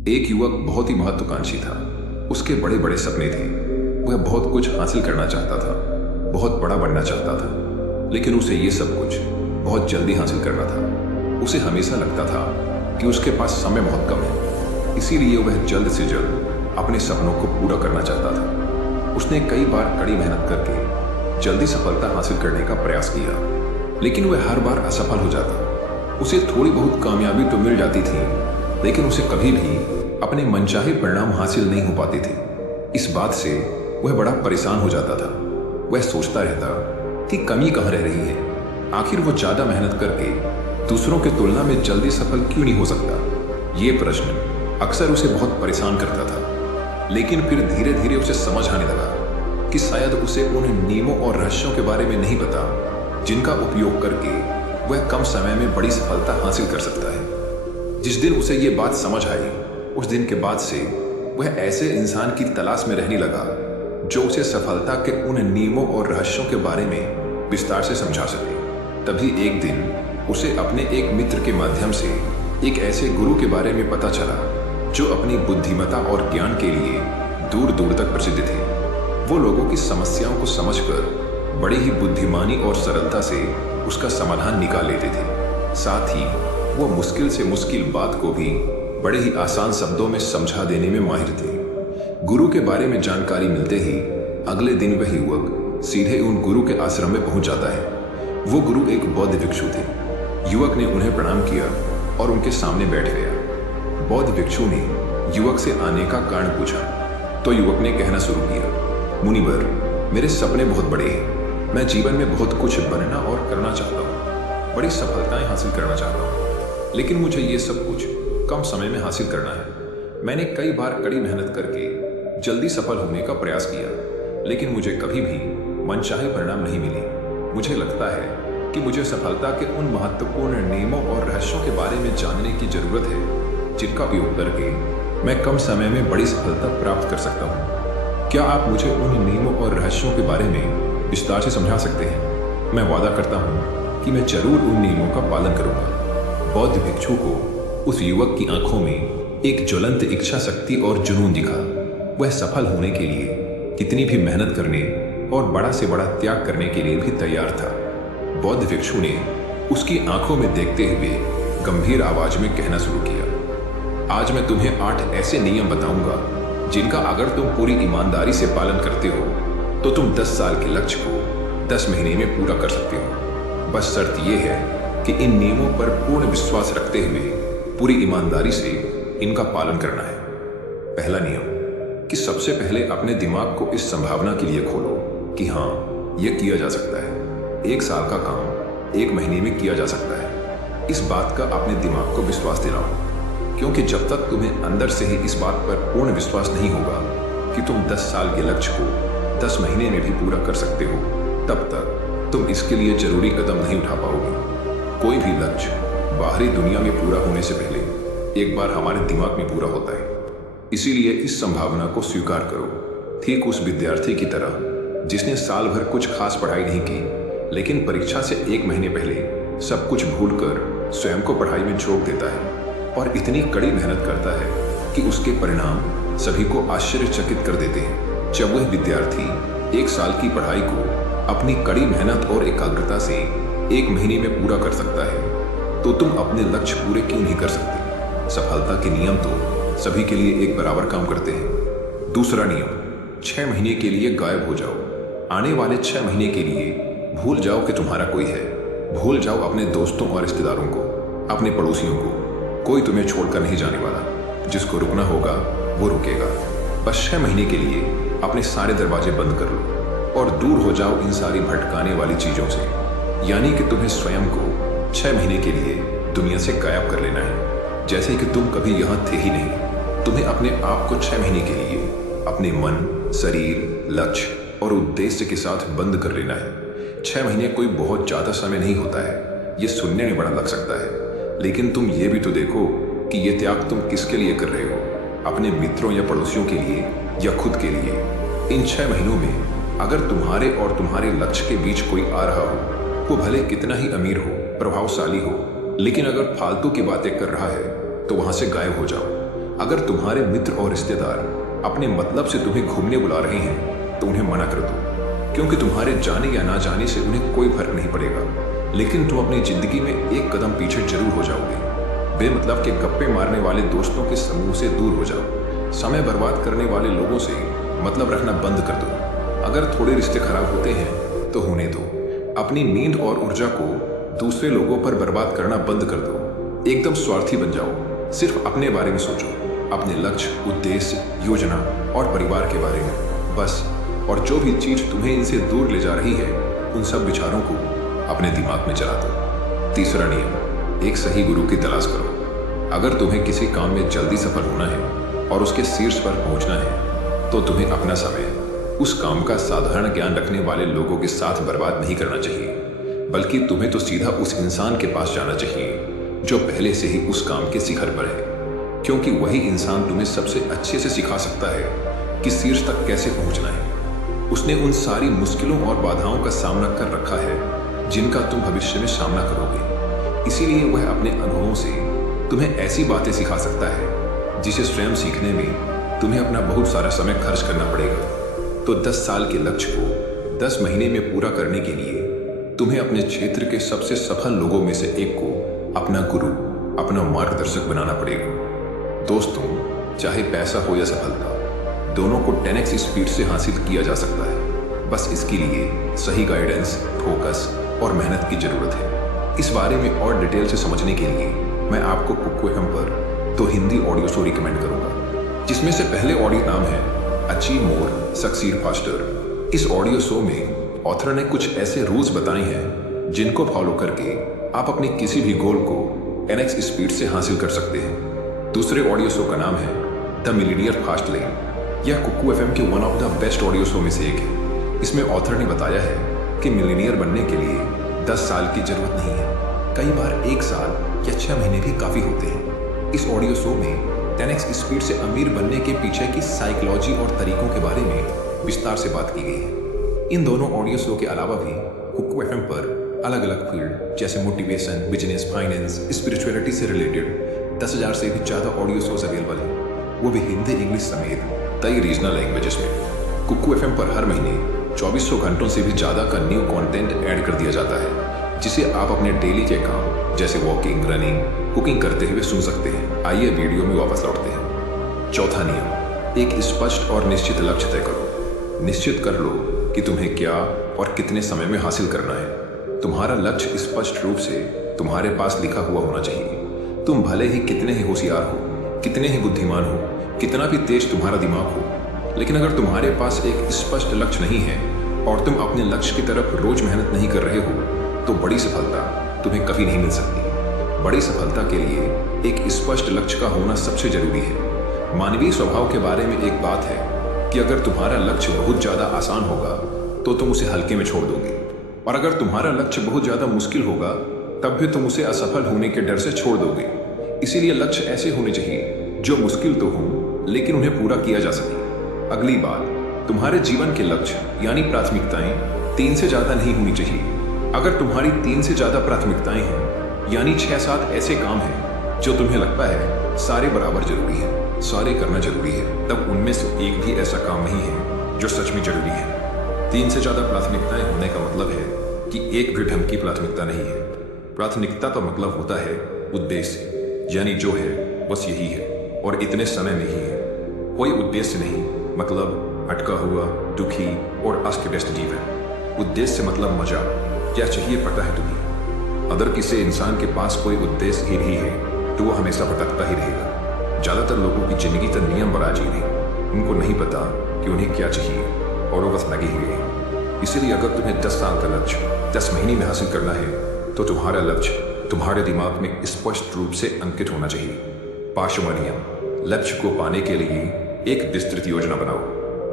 एक युवक बहुत ही महत्वाकांक्षी था। उसके बड़े बड़े सपने थे। वह बहुत कुछ हासिल करना चाहता था, बहुत बड़ा बनना चाहता था, लेकिन उसे ये सब कुछ बहुत जल्दी हासिल करना था। उसे हमेशा लगता था कि उसके पास समय बहुत कम है, इसीलिए वह जल्द से जल्द अपने सपनों को पूरा करना चाहता था। उसने कई बार कड़ी मेहनत करके जल्दी सफलता हासिल करने का प्रयास किया, लेकिन वह हर बार असफल हो जाता। उसे थोड़ी बहुत कामयाबी तो मिल जाती थी, लेकिन उसे कभी भी अपने मनचाहे परिणाम हासिल नहीं हो पाते थे। इस बात से वह बड़ा परेशान हो जाता था। वह सोचता रहता कि कमी कहाँ रह रही है। आखिर वो ज्यादा मेहनत करके दूसरों की तुलना में जल्दी सफल क्यों नहीं हो सकता। ये प्रश्न अक्सर उसे बहुत परेशान करता था। लेकिन फिर धीरे धीरे उसे समझ आने लगा कि शायद उसे उन नियमों और रहस्यों के बारे में नहीं पता, जिनका उपयोग करके वह कम समय में बड़ी सफलता हासिल कर सकता है। जिस दिन उसे ये बात समझ आई, उस दिन के बाद से वह ऐसे इंसान की तलाश में रहने लगा जो उसे सफलता के उन नियमों और रहस्यों के बारे में विस्तार से समझा सके। तभी एक दिन उसे अपने एक मित्र के माध्यम से एक ऐसे गुरु के बारे में पता चला जो अपनी बुद्धिमत्ता और ज्ञान के लिए दूर दूर तक प्रसिद्ध थे। वो लोगों की समस्याओं को समझकर बड़ी ही बुद्धिमानी और सरलता से उसका समाधान निकाल लेते थे। साथ ही वो मुश्किल से मुश्किल बात को भी बड़े ही आसान शब्दों में समझा देने में माहिर थे। गुरु के बारे में जानकारी मिलते ही अगले दिन वह युवक सीधे उन गुरु के आश्रम में पहुंच जाता है। वो गुरु एक बौद्ध भिक्षु थे। युवक ने उन्हें प्रणाम किया और उनके सामने बैठ गया। बौद्ध भिक्षु ने युवक से आने का कारण पूछा तो युवक ने कहना शुरू किया, मुनिवर, मेरे सपने बहुत बड़े हैं। मैं जीवन में बहुत कुछ बनना और करना चाहता हूँ, बड़ी सफलताएं हासिल करना चाहता हूँ, लेकिन मुझे ये सब कुछ कम समय में हासिल करना है। मैंने कई बार कड़ी मेहनत करके जल्दी सफल होने का प्रयास किया, लेकिन मुझे कभी भी मनचाहे परिणाम नहीं मिले। मुझे लगता है कि मुझे सफलता के उन महत्वपूर्ण नियमों और रहस्यों के बारे में जानने की जरूरत है, जिनका उपयोग करके मैं कम समय में बड़ी सफलता प्राप्त कर सकता हूँ। क्या आप मुझे उन नियमों और रहस्यों के बारे में विस्तार से समझा सकते हैं? मैं वादा करता हूँ कि मैं जरूर उन नियमों का पालन करूँगा। बौद्ध भिक्षु को उस युवक की आंखों में एक ज्वलंत इच्छा शक्ति और जुनून दिखा। वह सफल होने के लिए कितनी भी मेहनत करने और बड़ा से बड़ा त्याग करने के लिए भी तैयार था। बौद्ध भिक्षु ने उसकी आंखों में देखते हुए गंभीर आवाज में कहना शुरू किया, आज मैं तुम्हें 8 ऐसे नियम बताऊंगा जिनका अगर तुम पूरी ईमानदारी से पालन करते हो तो तुम 10 साल के लक्ष्य को 10 महीने में पूरा कर सकते हो। बस शर्त यह है कि इन नियमों पर पूर्ण विश्वास रखते हुए पूरी ईमानदारी से इनका पालन करना है। पहला नियम कि सबसे पहले अपने दिमाग को इस संभावना के लिए खोलो कि हाँ, यह किया जा सकता है। 1 साल का काम 1 महीने में किया जा सकता है। इस बात का अपने दिमाग को विश्वास दिलाओ, क्योंकि जब तक तुम्हें अंदर से ही इस बात पर पूर्ण विश्वास नहीं होगा कि तुम 10 साल के लक्ष्य को 10 महीने में भी पूरा कर सकते हो, तब तक तुम इसके लिए जरूरी कदम नहीं उठा पाओगे। कोई भी लक्ष्य बाहरी दुनिया में पूरा होने से पहले एक बार हमारे दिमाग में पूरा होता है। इसीलिए इस संभावना को स्वीकार करो, ठीक उस विद्यार्थी की तरह जिसने साल भर कुछ खास पढ़ाई नहीं की, लेकिन परीक्षा से 1 महीने पहले सब कुछ भूलकर स्वयं को पढ़ाई में झोंक देता है और इतनी कड़ी मेहनत करता है कि उसके परिणाम सभी को आश्चर्यचकित कर देते हैं। जब वह विद्यार्थी 1 साल की पढ़ाई को अपनी कड़ी मेहनत और एकाग्रता से 1 महीने में पूरा कर सकता है, तो तुम अपने लक्ष्य पूरे क्यों नहीं कर सकते? सफलता के नियम तो सभी के लिए एक बराबर काम करते हैं। दूसरा नियम, 6 महीने के लिए गायब हो जाओ। आने वाले 6 महीने के लिए भूल जाओ कि तुम्हारा कोई है। भूल जाओ अपने दोस्तों और रिश्तेदारों को, अपने पड़ोसियों को। कोई तुम्हें छोड़कर नहीं जाने वाला। जिसको रुकना होगा वो रुकेगा। बस 6 महीने के लिए अपने सारे दरवाजे बंद कर लो और दूर हो जाओ इन सारी भटकाने वाली चीजों से। यानी कि तुम्हें स्वयं को 6 महीने के लिए दुनिया से गायब कर लेना है, जैसे कि तुम कभी यहाँ थे ही नहीं। तुम्हें अपने आप को 6 महीने के लिए अपने मन, शरीर, लक्ष्य और उद्देश्य के साथ बंद कर लेना है। 6 महीने कोई बहुत ज्यादा समय नहीं होता है। ये सुनने में बड़ा लग सकता है, लेकिन तुम ये भी तो देखो कि ये त्याग तुम किसके लिए कर रहे हो? अपने मित्रों या पड़ोसियों के लिए या खुद के लिए? इन 6 महीनों में अगर तुम्हारे और तुम्हारे लक्ष्य के बीच कोई आ रहा हो, वो भले कितना ही अमीर हो, प्रभावशाली हो, लेकिन अगर फालतू की बातें कर रहा है तो वहां से गायब हो जाओ। अगर तुम्हारे मित्र और रिश्तेदार अपने मतलब से तुम्हें घूमने बुला रहे हैं तो उन्हें मना कर दो, क्योंकि तुम्हारे जाने या ना जाने से उन्हें कोई फर्क नहीं पड़ेगा, लेकिन तुम अपनी जिंदगी में एक कदम पीछे जरूर हो जाओगे। बेमतलब के गप्पे मारने वाले दोस्तों के समूह से दूर हो जाओ। समय बर्बाद करने वाले लोगों से मतलब रखना बंद कर दो। अगर थोड़े रिश्ते खराब होते हैं तो होने दो। अपनी नींद और ऊर्जा को दूसरे लोगों पर बर्बाद करना बंद कर दो। एकदम स्वार्थी बन जाओ। सिर्फ अपने बारे में सोचो, अपने लक्ष्य, उद्देश्य, योजना और परिवार के बारे में बस। और जो भी चीज तुम्हें इनसे दूर ले जा रही है उन सब विचारों को अपने दिमाग में चला दो। तीसरा नियम, एक सही गुरु की तलाश करो। अगर तुम्हें किसी काम में जल्दी सफल होना है और उसके शीर्ष पर पहुंचना है तो तुम्हें अपना समय उस काम का साधारण ज्ञान रखने वाले लोगों के साथ बर्बाद नहीं करना चाहिए, बल्कि तुम्हें तो सीधा उस इंसान के पास जाना चाहिए जो पहले से ही उस काम के शिखर पर है, क्योंकि वही इंसान तुम्हें सबसे अच्छे से सिखा सकता है कि शीर्ष तक कैसे पहुंचना है। उसने उन सारी मुश्किलों और बाधाओं का सामना कर रखा है जिनका तुम भविष्य में सामना करोगे। इसीलिए वह अपने अनुभवों से तुम्हें ऐसी बातें सिखा सकता है जिसे स्वयं सीखने में तुम्हें अपना बहुत सारा समय खर्च करना पड़ेगा। तो 10 साल के लक्ष्य को 10 महीने में पूरा करने के लिए तुम्हें अपने क्षेत्र के सबसे सफल लोगों में से एक को अपना गुरु, अपना मार्गदर्शक बनाना पड़ेगा। दोस्तों, चाहे पैसा हो या सफलता, दोनों को 10x स्पीड से हासिल किया जा सकता है। बस इसके लिए सही गाइडेंस, फोकस और मेहनत की जरूरत है। इस बारे में और डिटेल से समझने के लिए मैं आपको कुकू एफएम पर 2 हिंदी ऑडियो शो रिकमेंड करूंगा, जिसमें से पहले ऑडियो नाम है अचीव मोर सक्सीड फास्टर। इस ऑडियो शो में ऑथर ने कुछ ऐसे रूल्स बताए हैं जिनको फॉलो करके आप अपने किसी भी गोल को 10x स्पीड से हासिल कर सकते हैं। दूसरे ऑडियो शो का नाम है द मिलीनियर फास्ट लेन। यह कुकू एफएम के one of the best audio show में से एक है। इसमें ऑथर ने बताया है कि मिलीनियर बनने के लिए 10 साल की जरूरत नहीं है, कई बार 1 साल या 6 महीने भी काफी होते हैं। इस ऑडियो शो में 10x स्पीड से अमीर बनने के पीछे की साइकोलॉजी और तरीकों के बारे में विस्तार से बात की गई है। इन दोनों ऑडियो शो के अलावा भी कुकू एफएम पर अलग अलग फील्ड जैसे मोटिवेशन, बिजनेस, फाइनेंस, स्पिरिचुअलिटी से रिलेटेड 10,000 से भी ज्यादा ऑडियो शोज अवेलेबल हैं, वो भी हिंदी, इंग्लिश समेत कई रीजनल लैंग्वेजेस में। कुकू एफएम पर हर महीने 2400 घंटों से भी ज्यादा का न्यू कंटेंट ऐड कर दिया जाता है, जिसे आप अपने डेली के काम जैसे वॉकिंग, रनिंग, कुकिंग करते हुए सुन सकते हैं। आइए वीडियो में वापस लौटते हैं। चौथा नियम, एक स्पष्ट और निश्चित लक्ष्य तय करो। निश्चित कर लो कि तुम्हें क्या और कितने समय में हासिल करना है। तुम्हारा लक्ष्य स्पष्ट रूप से तुम्हारे पास लिखा हुआ होना चाहिए। तुम भले ही कितने ही होशियार हो, कितने ही बुद्धिमान हो, कितना भी तेज तुम्हारा दिमाग हो, लेकिन अगर तुम्हारे पास एक स्पष्ट लक्ष्य नहीं है और तुम अपने लक्ष्य की तरफ रोज मेहनत नहीं कर रहे हो, तो बड़ी सफलता तुम्हें कभी नहीं मिल सकती। बड़ी सफलता के लिए एक स्पष्ट लक्ष्य का होना सबसे जरूरी है। मानवीय स्वभाव के बारे में एक बात है कि अगर तुम्हारा लक्ष्य बहुत ज्यादा आसान होगा तो तुम उसे हल्के में छोड़ दोगे, और अगर तुम्हारा लक्ष्य बहुत ज्यादा मुश्किल होगा तब भी तुम उसे असफल होने के डर से छोड़ दोगे। इसीलिए लक्ष्य ऐसे होने चाहिए जो मुश्किल तो हो लेकिन उन्हें पूरा किया जा सके। अगली बात, तुम्हारे जीवन के लक्ष्य यानी प्राथमिकताएं 3 से ज्यादा नहीं होनी चाहिए। अगर तुम्हारी 3 से ज्यादा प्राथमिकताएं हैं यानी 6-7 ऐसे काम हैं जो तुम्हें लगता है सारे बराबर जरूरी है, सारे करना जरूरी है, तब उनमें से एक भी ऐसा काम नहीं है जो सच में जरूरी है। 3 से ज्यादा प्राथमिकताएं होने का मतलब है कि एक भी ढंग की प्राथमिकता नहीं है। प्राथमिकता का मतलब होता है उद्देश्य, यानी जो है बस यही है और इतने समय में ही है। कोई उद्देश्य नहीं मतलब अटका हुआ, दुखी और अस्वस्थ जीवन। उद्देश्य मतलब मजा, क्या चाहिए पता है तुम्हें। अगर किसी इंसान के पास कोई उद्देश्य ही नहीं है तो वो हमेशा भटकता ही रहेगा। ज्यादातर लोगों की जिंदगी तो नियम पर आज ही नहीं, उनको नहीं पता कि उन्हें क्या चाहिए और वो बस लगे हुए हैं। इसीलिए अगर तुम्हें 10 साल का लक्ष्य 10 महीने में हासिल करना है तो तुम्हारा लक्ष्य तुम्हारे दिमाग में स्पष्ट रूप से अंकित होना चाहिए। 5वां नियम, लक्ष्य को पाने के लिए एक विस्तृत योजना बनाओ।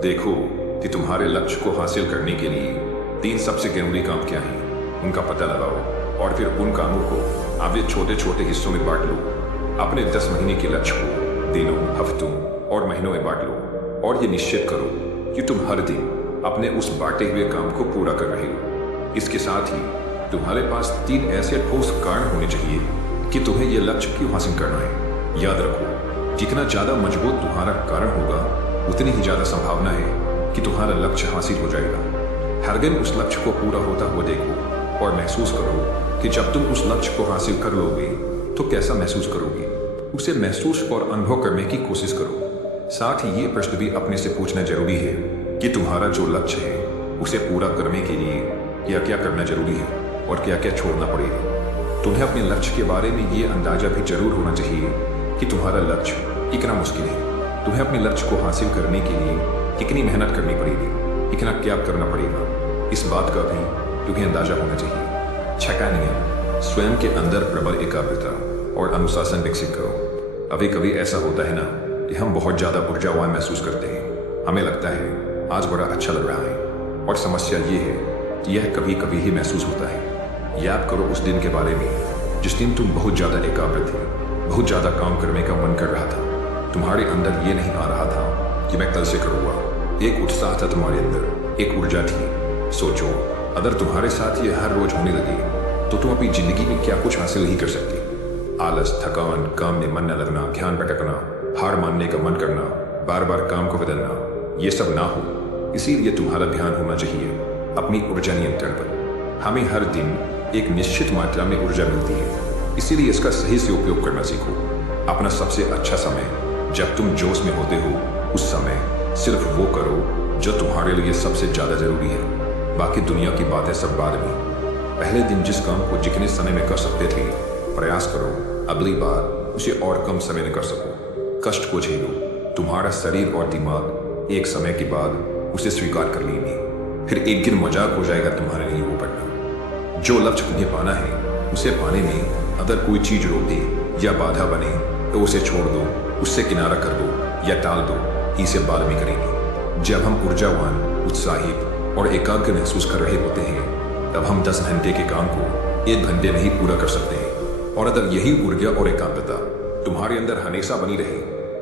देखो कि तुम्हारे लक्ष्य को हासिल करने के लिए 3 सबसे जरूरी काम क्या हैं, उनका पता लगाओ और फिर उन कामों को आगे छोटे छोटे हिस्सों में बांट लो। अपने 10 महीने के लक्ष्य को दिनों, हफ्तों और महीनों में बांट लो और ये निश्चित करो कि तुम हर दिन अपने उस बांटे हुए काम को पूरा कर रहे हो। इसके साथ ही तुम्हारे पास 3 ऐसे ठोस कारण होने चाहिए कि तुम्हें यह लक्ष्य क्यों हासिल करना है। याद रखो, जितना ज्यादा मजबूत तुम्हारा कारण होगा, उतनी ही ज्यादा संभावना है कि तुम्हारा लक्ष्य हासिल हो जाएगा। हर दिन उस लक्ष्य को पूरा होता हुआ देखो और महसूस करो कि जब तुम उस लक्ष्य को हासिल कर लोगे तो कैसा महसूस करोगे। उसे महसूस और अनुभव करने की कोशिश करो। साथ ही ये प्रश्न भी अपने से पूछना जरूरी है कि तुम्हारा जो लक्ष्य है उसे पूरा करने के लिए क्या क्या करना जरूरी है और क्या क्या छोड़ना पड़ेगा। तुम्हें अपने लक्ष्य के बारे में ये अंदाजा भी जरूर होना चाहिए कि तुम्हारा लक्ष्य कितना मुश्किल है। तुम्हें अपने लक्ष्य को हासिल करने के लिए कितनी मेहनत करनी पड़ेगी, कितना त्याग करना पड़ेगा, इस बात का भी तुम्हें अंदाजा होना चाहिए। छठा नियम, स्वयं के अंदर प्रबल एकाग्रता और अनुशासन विकसित करो। कभी कभी ऐसा होता है ना कि हम बहुत ज्यादा ऊर्जावान महसूस करते हैं। हमें लगता है आज बड़ा अच्छा लग रहा है, और समस्या ये है कि यह कभी कभी ही महसूस होता है। याद करो उस दिन के बारे में जिस दिन तुम बहुत ज्यादा एकाग्र थे, बहुत ज्यादा काम करने का मन कर रहा था। तुम्हारे अंदर ये नहीं आ रहा था कि मैं कल से करूँगा। एक उत्साह था तुम्हारे अंदर, एक ऊर्जा थी। सोचो, अगर तुम्हारे साथ ये हर रोज होने लगे तो तुम अपनी जिंदगी में क्या कुछ हासिल नहीं कर सकते। आलस, थकान, काम में मन न लगना, ध्यान भटकना, हार मानने का मन करना, बार बार काम को बदलना, ये सब ना हो। इसीलिए तुम्हारा ध्यान होना चाहिए अपनी ऊर्जा नियंत्रण पर। हमें हर दिन एक निश्चित मात्रा में ऊर्जा मिलती है, इसीलिए इसका सही से उपयोग करना सीखो। अपना सबसे अच्छा समय जब तुम जोश में होते हो, उस समय सिर्फ वो करो जो तुम्हारे लिए सबसे ज्यादा जरूरी है। बाकी दुनिया की बातें सब बाद में। पहले दिन जिस काम को जितने समय में कर सकते थे, प्रयास करो अगली बार उसे और कम समय में कर सको। कष्ट को झेलो, तुम्हारा शरीर और दिमाग एक समय के बाद उसे स्वीकार कर लेंगे। फिर एक दिन मजाक हो जाएगा तुम्हारे लिए वो पढ़ना। जो लक्ष्य तुम्हें पाना है, उसे पाने में अगर कोई चीज रोक दे या बाधा बने तो उसे छोड़ दो, उससे किनारा कर दो या टाल दो। इसे बाद में करेंगे। जब हम ऊर्जावान, उत्साहित और एकाग्र महसूस कर रहे होते हैं, तब हम 10 घंटे के काम को 1 घंटे में ही पूरा कर सकते हैं। और अगर यही ऊर्जा और एकाग्रता तुम्हारे अंदर हमेशा बनी रहे,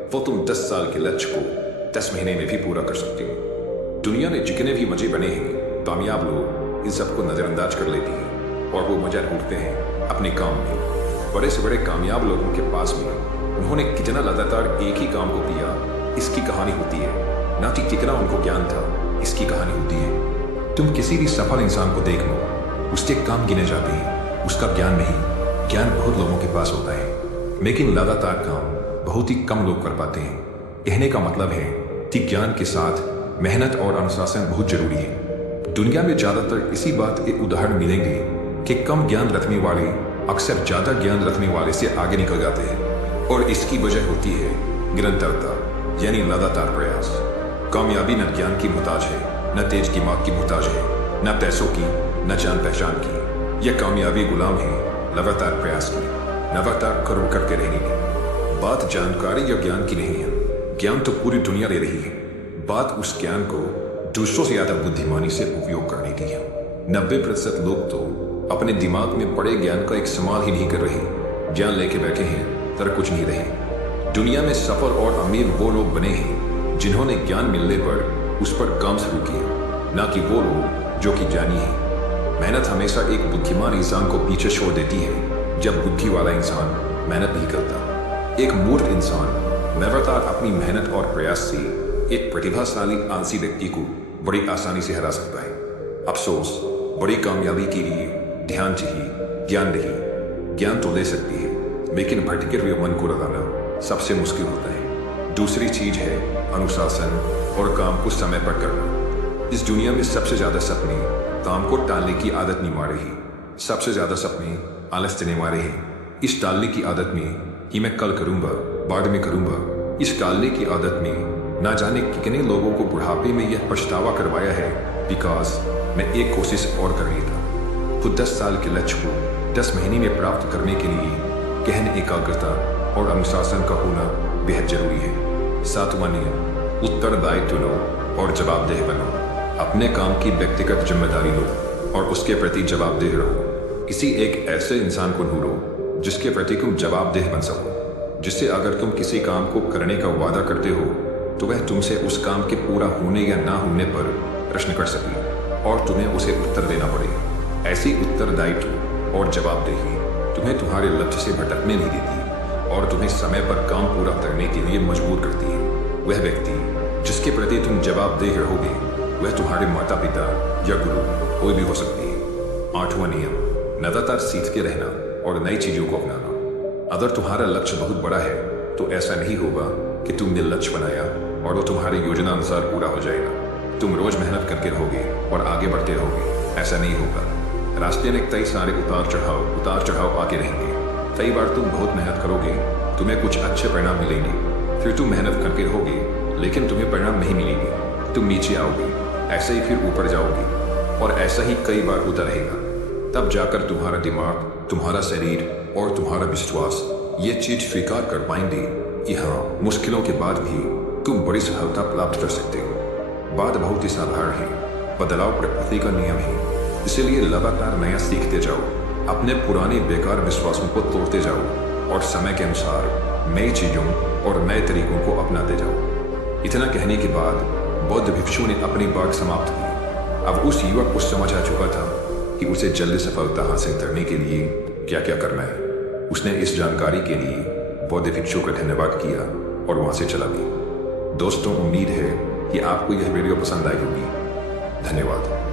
तो तुम 10 साल के लक्ष्य को 10 महीने में भी पूरा कर सकते हो। दुनिया में जितने भी मजे बने हैं, कामयाब लोग इन सबको नजरअंदाज कर लेते हैं और वो मजा ढूंढते हैं अपने काम में। बड़े से बड़े कामयाब लोगों के पास में उन्होंने कितना लगातार एक ही काम को किया, इसकी कहानी होती है, ना कि कितना उनको ज्ञान था, इसकी कहानी होती है। तुम किसी भी सफल इंसान को देख लो, उसके काम गिने जाते हैं, उसका ज्ञान नहीं। ज्ञान बहुत लोगों के पास होता है, लेकिन लगातार काम बहुत ही कम लोग कर पाते हैं। कहने का मतलब है कि ज्ञान के साथ मेहनत और अनुशासन बहुत जरूरी है। दुनिया में ज्यादातर इसी बात के उदाहरण मिलेंगे कि कम ज्ञान रखने वाले अक्सर ज्यादा ज्ञान रखने वाले से आगे निकल जाते हैं, और इसकी वजह होती है निरंतरता, यानी लगातार प्रयास। कामयाबी न ज्ञान की मुहताज है, न तेज दिमाग की मुहताज है, न पैसों की, न जान पहचान की। यह कामयाबी गुलाम है लगातार प्रयास की, लगातार कर्म करके रहने की। बात जानकारी या ज्ञान की नहीं है, ज्ञान तो पूरी दुनिया ले रही है। बात उस ज्ञान को दूसरों से ज्यादा बुद्धिमानी से उपयोग करने की है। 90% लोग तो अपने दिमाग में पड़े ज्ञान का एक इस्तेमाल ही नहीं कर रहे। ज्ञान लेके बैठे हैं तर कुछ नहीं रहे। दुनिया में सफल और अमीर वो लोग बने हैं जिन्होंने ज्ञान मिलने पर उस पर काम शुरू किया, ना कि वो लोग जो कि ज्ञानी हैं। मेहनत हमेशा एक बुद्धिमान इंसान को पीछे छोड़ देती है, जब बुद्धि वाला इंसान मेहनत नहीं करता। एक मूर्ख इंसान लगातार अपनी मेहनत और प्रयास से एक प्रतिभाशाली आलसी व्यक्ति को बड़ी आसानी से हरा सकता है। अफसोस, बड़ी कामयाबी के लिए ध्यान चाहिए, ज्ञान नहीं। ज्ञान तो ले सकती है, लेकिन भटके हुए मन को लगाना सबसे मुश्किल होता है। दूसरी चीज है अनुशासन और काम को समय पर करना। इस दुनिया में सबसे ज्यादा सपने काम को टालने की आदत नहीं मारे हैं, सबसे ज्यादा सपने आलस से मारे हैं। इस टालने की आदत में कि मैं कल करूंगा, बाद में करूंगा, इस टालने की आदत में ना जाने कितने लोगों को बुढ़ापे में यह पछतावा करवाया है, बिकॉज मैं एक कोशिश और कर रही था। खुद 10 साल के लक्ष्य को 10 महीने में प्राप्त करने के लिए गहन एकाग्रता और अनुशासन का होना बेहद जरूरी है। 7वां नियम, उत्तरदायित्व लो और जवाबदेह बनो। अपने काम की व्यक्तिगत जिम्मेदारी लो और उसके प्रति जवाबदेह रहो। किसी एक ऐसे इंसान को ढूंढो जिसके प्रति तुम जवाबदेह बन सको, जिससे अगर तुम किसी काम को करने का वादा करते हो तो वह तुमसे उस काम के पूरा होने या ना होने पर प्रश्न कर सके और तुम्हें उसे उत्तर देना पड़े। ऐसी उत्तरदायित्व और जवाबदेही तुम्हें तुम्हारे लक्ष्य से भटकने नहीं देती, और तुम्हें समय पर काम पूरा करने के लिए मजबूर करती है। वह व्यक्ति जिसके प्रति तुम जवाबदेह रहोगे वह तुम्हारे माता पिता या गुरु कोई भी हो सकती है। 8वां नियम, लगातार सीखते रहना और नई चीजों को अपनाना। अगर तुम्हारा लक्ष्य बहुत बड़ा है तो ऐसा नहीं होगा कि तुमने लक्ष्य बनाया और वो तुम्हारी योजना अनुसार पूरा हो जाएगा। तुम रोज मेहनत करके रहोगे और आगे बढ़ते रहोगे, ऐसा नहीं होगा। रास्ते में कई सारे उतार चढ़ाव आके रहेंगे। कई बार तुम बहुत मेहनत करोगे, तुम्हें कुछ अच्छे परिणाम मिलेंगे, फिर तुम मेहनत करके रहोगे लेकिन तुम्हें परिणाम नहीं मिलेंगे, तुम नीचे आओगे, ऐसे ही फिर ऊपर जाओगे और ऐसा ही कई बार होता रहेगा। तब जाकर तुम्हारा दिमाग, तुम्हारा शरीर और तुम्हारा विश्वास ये चीज स्वीकार कर पाएंगे कि हाँ, मुश्किलों के बाद भी तुम बड़ी सफलता प्राप्त कर सकते हो। बात बहुत ही साधारण है, बदलाव प्रकृति का नियम है, इसलिए लगातार नया सीखते जाओ, अपने पुराने बेकार विश्वासों को तोड़ते जाओ और समय के अनुसार नई चीजों और नए तरीकों को अपनाते जाओ। इतना कहने के बाद बौद्ध भिक्षु ने अपनी बात समाप्त की। अब उस युवक को समझ आ चुका था कि उसे जल्दी सफलता हासिल करने के लिए क्या क्या करना है। उसने इस जानकारी के लिए बौद्ध भिक्षु का धन्यवाद किया और वहां से चला गया। दोस्तों, उम्मीद है कि आपको यह वीडियो पसंद आई होगी। धन्यवाद।